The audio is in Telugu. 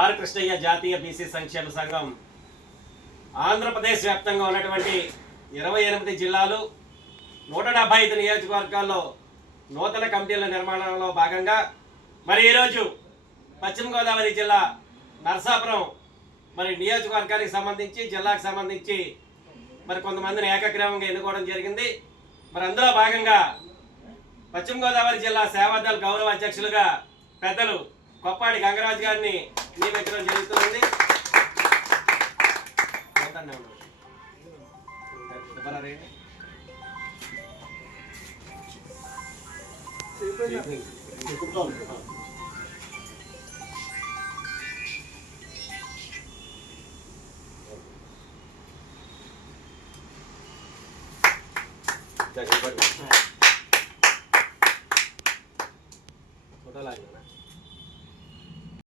ఆర్ కృష్ణయ్య జాతీయ బీసీ సంక్షేమ సంఘం ఆంధ్రప్రదేశ్ వ్యాప్తంగా ఉన్నటువంటి 28 జిల్లాలు 175 నియోజకవర్గాల్లో నూతన కమిటీల నిర్మాణంలో భాగంగా మరి ఈరోజు పశ్చిమ గోదావరి జిల్లా నరసాపురం మరి నియోజకవర్గానికి సంబంధించి జిల్లాకు సంబంధించి మరి కొంతమందిని ఏకగ్రీవంగా ఎన్నుకోవడం జరిగింది. మరి అందులో భాగంగా పశ్చిమ గోదావరి జిల్లా సేవాదళ గౌరవ అధ్యక్షులుగా పెద్దలు కొప్పాడి గంగరాజు గారిని నియమించడం జరుగుతుంది. ఫోటో లాగా